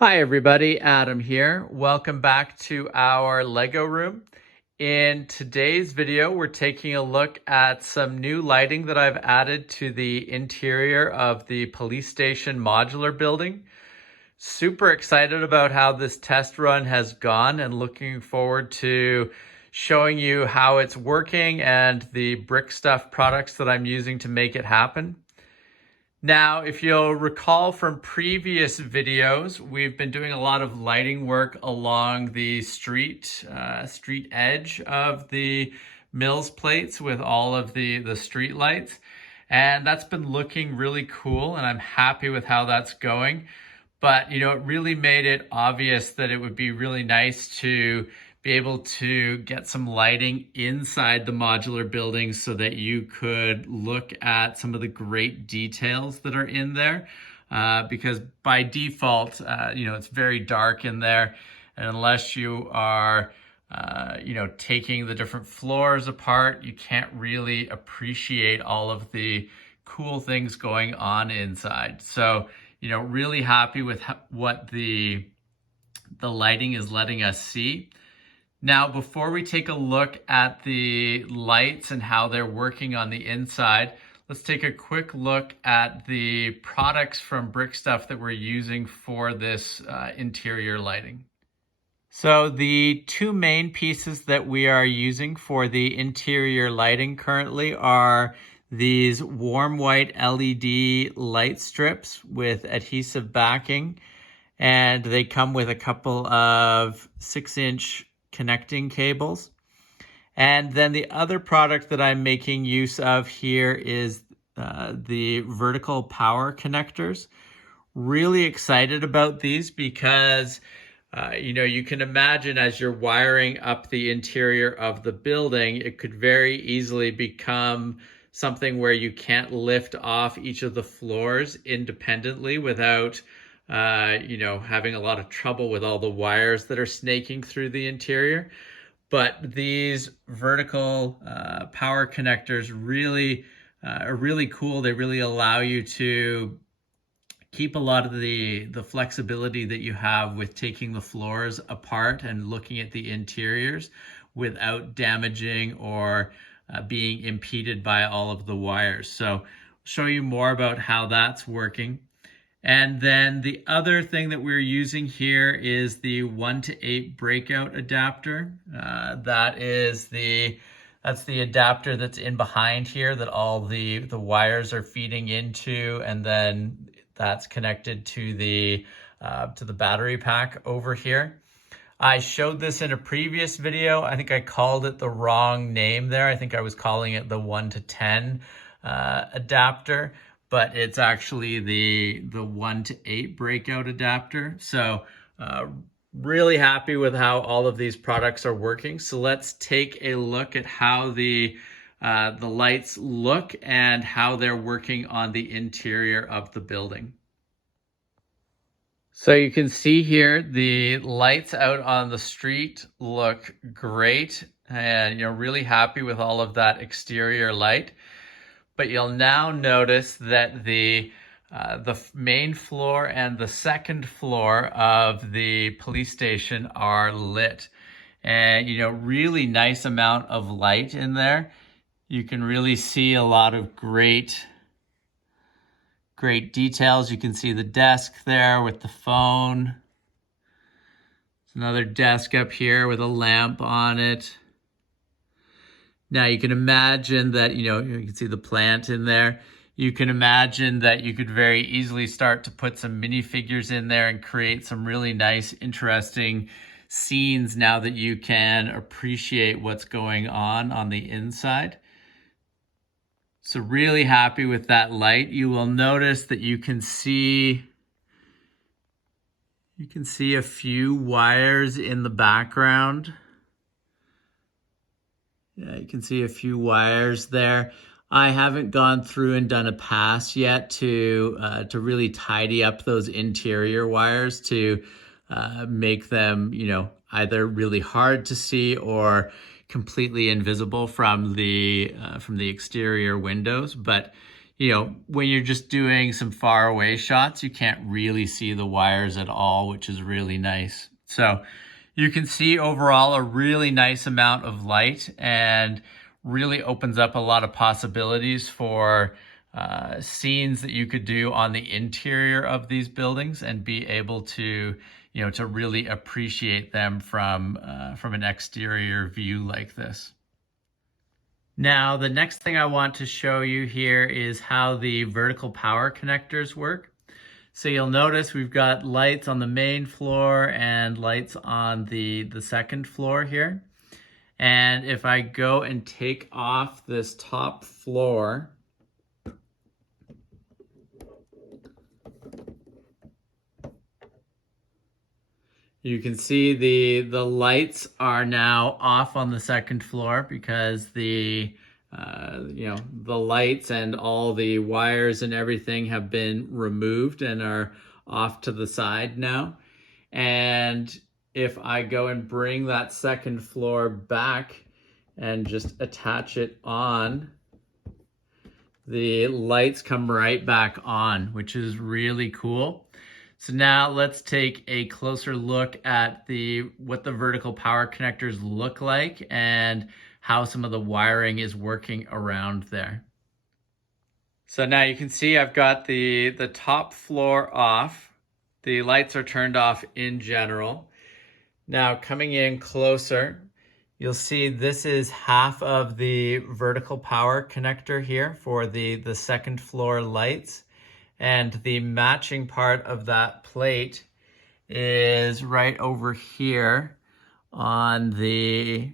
Hi everybody, Adam here. Welcome back to our Lego room. In today's video, we're taking a look at some new lighting that I've added to the interior of the police station modular building. Super excited about how this test run has gone and looking forward to showing you how it's working and the Brickstuff products that I'm using to make it happen. Now, if you'll recall from previous videos, we've been doing a lot of lighting work along the street edge of the Mills plates with all of the street lights. And that's been looking really cool, and I'm happy with how that's going. But, it really made it obvious that it would be really nice to be able to get some lighting inside the modular building so that you could look at some of the great details that are in there. Because by default, it's very dark in there. And unless you are, taking the different floors apart, you can't really appreciate all of the cool things going on inside. So, really happy with what the lighting is letting us see. Now, before we take a look at the lights and how they're working on the inside, let's take a quick look at the products from Brickstuff that we're using for this interior lighting. So the two main pieces that we are using for the interior lighting currently are these warm white LED light strips with adhesive backing, and they come with a couple of 6-inch connecting cables. And then the other product that I'm making use of here is the vertical power connectors. Really excited about these because you can imagine as you're wiring up the interior of the building, it could very easily become something where you can't lift off each of the floors independently without having a lot of trouble with all the wires that are snaking through the interior. But these vertical power connectors really are really cool. They really allow you to keep a lot of the flexibility that you have with taking the floors apart and looking at the interiors without damaging or being impeded by all of the wires. So I'll show you more about how that's working. And then the other thing that we're using here is the 1-to-8 breakout adapter. That's the adapter that's in behind here that all the wires are feeding into, and then that's connected to the battery pack over here. I showed this in a previous video. I think I called it the wrong name there. I think I was calling it the 1-to-10 adapter, but it's actually the 1-to-8 breakout adapter. So really happy with how all of these products are working. So let's take a look at how the lights look and how they're working on the interior of the building. So you can see here the lights out on the street look great, and really happy with all of that exterior light. But you'll now notice that the main floor and the second floor of the police station are lit, and really nice amount of light in there. You can really see a lot of great details. You can see the desk there with the phone. There's another desk up here with a lamp on it. Now you can imagine that, you can see the plant in there. You can imagine that you could very easily start to put some minifigures in there and create some really nice, interesting scenes now that you can appreciate what's going on the inside. So really happy with that light. You will notice that you can see a few wires in the background. Yeah, you can see a few wires there. I haven't gone through and done a pass yet to really tidy up those interior wires to make them, either really hard to see or completely invisible from the exterior windows. But when you're just doing some far away shots, you can't really see the wires at all, which is really nice. So you can see overall a really nice amount of light, and really opens up a lot of possibilities for scenes that you could do on the interior of these buildings and be able to, to really appreciate them from an exterior view like this. Now, the next thing I want to show you here is how the vertical power connectors work. So you'll notice we've got lights on the main floor and lights on the second floor here. And if I go and take off this top floor, you can see the lights are now off on the second floor because the lights and all the wires and everything have been removed and are off to the side now. And if I go and bring that second floor back and just attach it on, the lights come right back on, which is really cool. So now let's take a closer look at what the vertical power connectors look like and how some of the wiring is working around there. So now you can see I've got the top floor off. The lights are turned off in general. Now coming in closer, you'll see this is half of the vertical power connector here for the second floor lights. And the matching part of that plate is right over here on the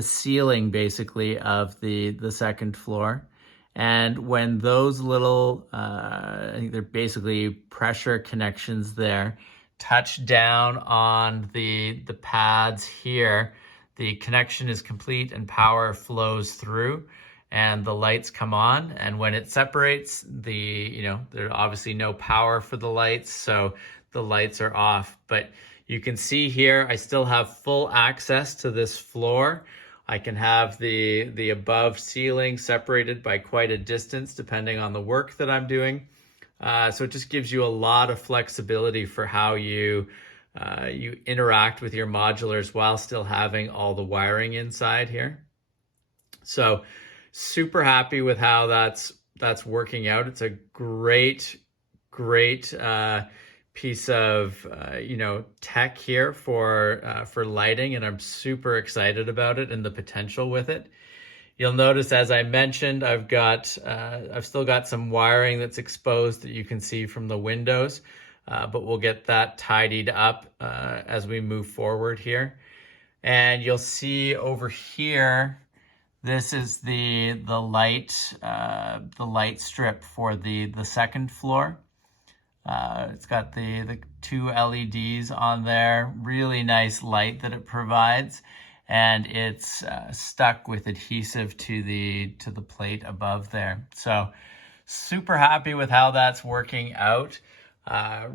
ceiling, basically, of the second floor. And when those little, I think they're basically pressure connections there, touch down on the pads here, the connection is complete and power flows through, and the lights come on. And when it separates, there's obviously no power for the lights, so the lights are off. But you can see here, I still have full access to this floor. I can have the above ceiling separated by quite a distance depending on the work that I'm doing. So it just gives you a lot of flexibility for how you interact with your modulars while still having all the wiring inside here. So super happy with how that's working out. It's a great piece of tech here for lighting, and I'm super excited about it and the potential with it. You'll notice, as I mentioned, I've still got some wiring that's exposed that you can see from the windows, but we'll get that tidied up as we move forward here. And you'll see over here, this is the light strip for the second floor. It's got the two LEDs on there, really nice light that it provides, and it's stuck with adhesive to the plate above there. So super happy with how that's working out.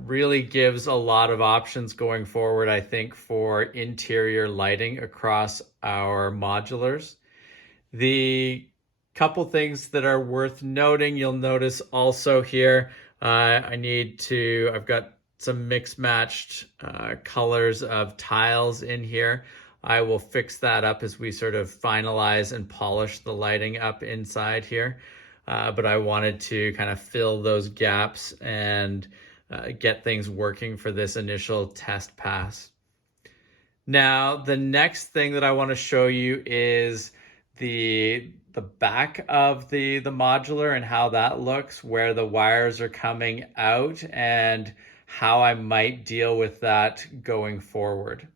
Really gives a lot of options going forward, I think, for interior lighting across our modulars. The couple things that are worth noting, you'll notice also here, I've got some mixed matched colors of tiles in here. I will fix that up as we sort of finalize and polish the lighting up inside here. But I wanted to kind of fill those gaps and get things working for this initial test pass. Now, the next thing that I want to show you is the back of the modular and how that looks, where the wires are coming out, and how I might deal with that going forward.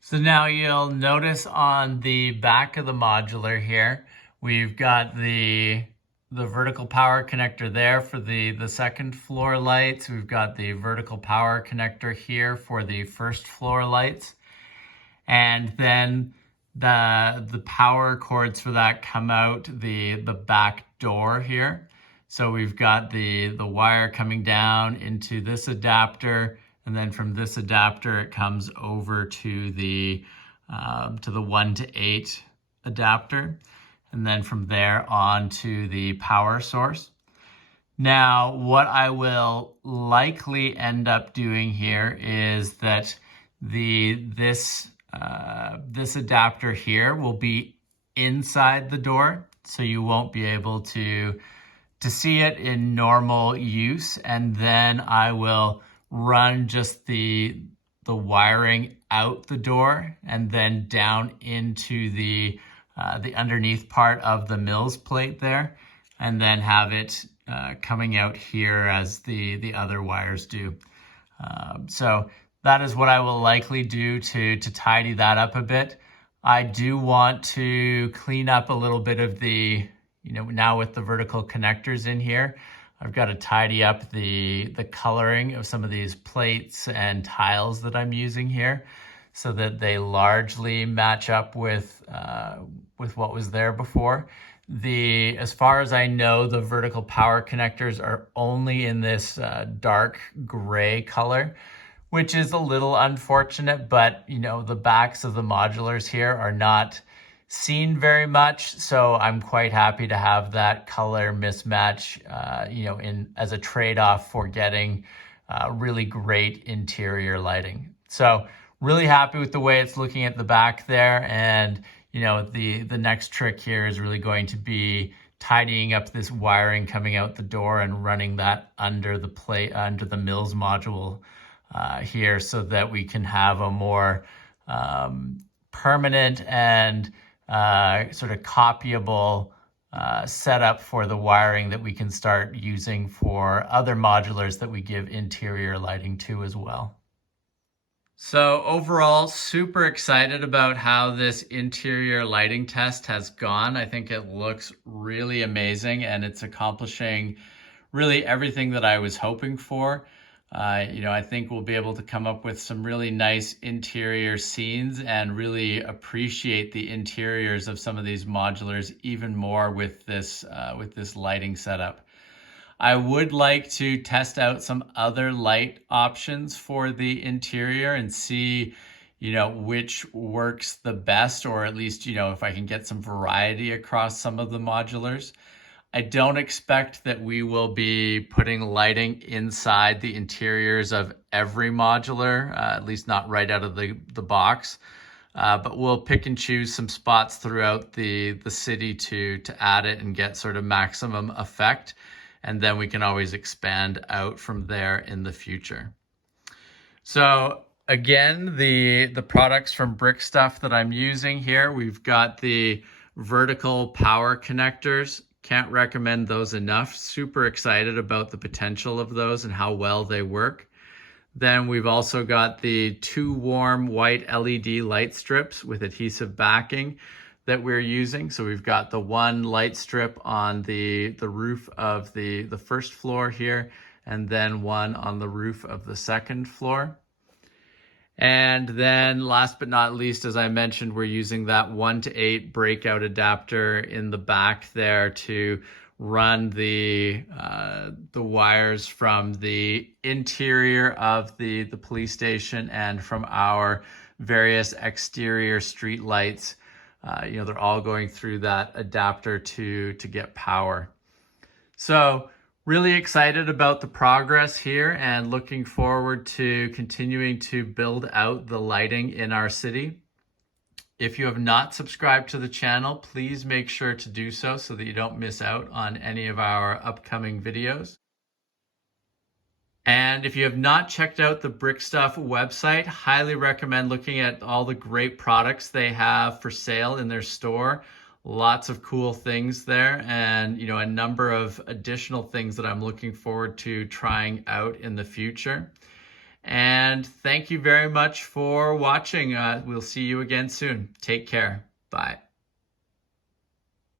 So now you'll notice on the back of the modular here, we've got the vertical power connector there for the second floor lights. We've got the vertical power connector here for the first floor lights. And then the power cords for that come out the back door here. So we've got the wire coming down into this adapter, and then from this adapter it comes over to the 1 to 8 adapter. and then from there on to the power source. Now, what I will likely end up doing here is that this adapter here will be inside the door, so you won't be able to see it in normal use, and then I will run just the wiring out the door and then down into the underneath part of the Mills plate there, and then have it coming out here as the other wires do. So that is what I will likely do to tidy that up a bit. I do want to clean up a little bit of the, now with the vertical connectors in here, I've got to tidy up the coloring of some of these plates and tiles that I'm using here so that they largely match up with what was there before. As far as I know, the vertical power connectors are only in this dark gray color, which is a little unfortunate, but the backs of the modulars here are not seen very much, so I'm quite happy to have that color mismatch, as a trade-off for getting really great interior lighting. So really happy with the way it's looking at the back there, and the next trick here is really going to be tidying up this wiring coming out the door and running that under the plate, under the Mills module here, so that we can have a more permanent and sort of copyable setup for the wiring that we can start using for other modulars that we give interior lighting to as well. So overall, super excited about how this interior lighting test has gone. I think it looks really amazing, and it's accomplishing really everything that I was hoping for. I think we'll be able to come up with some really nice interior scenes and really appreciate the interiors of some of these modulars even more with this lighting setup. I would like to test out some other light options for the interior and see, which works the best, or at least, if I can get some variety across some of the modulars. I don't expect that we will be putting lighting inside the interiors of every modular, at least not right out of the box. But we'll pick and choose some spots throughout the city to add it and get sort of maximum effect. And then we can always expand out from there in the future. So again, the products from Brickstuff that I'm using here, we've got the vertical power connectors. Can't recommend those enough. Super excited about the potential of those and how well they work. Then we've also got the 2 warm white LED light strips with adhesive backing that we're using. So we've got the 1 light strip on the roof of the first floor here, and then 1 on the roof of the second floor. And then last but not least, as I mentioned, we're using that 1 to 8 breakout adapter in the back there to run the wires from the interior of the police station and from our various exterior street lights. They're all going through that adapter to get power. So really excited about the progress here and looking forward to continuing to build out the lighting in our city. If you have not subscribed to the channel, please make sure to do so that you don't miss out on any of our upcoming videos. And if you have not checked out the Brickstuff website, highly recommend looking at all the great products they have for sale in their store. Lots of cool things there, and a number of additional things that I'm looking forward to trying out in the future. And thank you very much for watching. We'll see you again soon. Take care. Bye.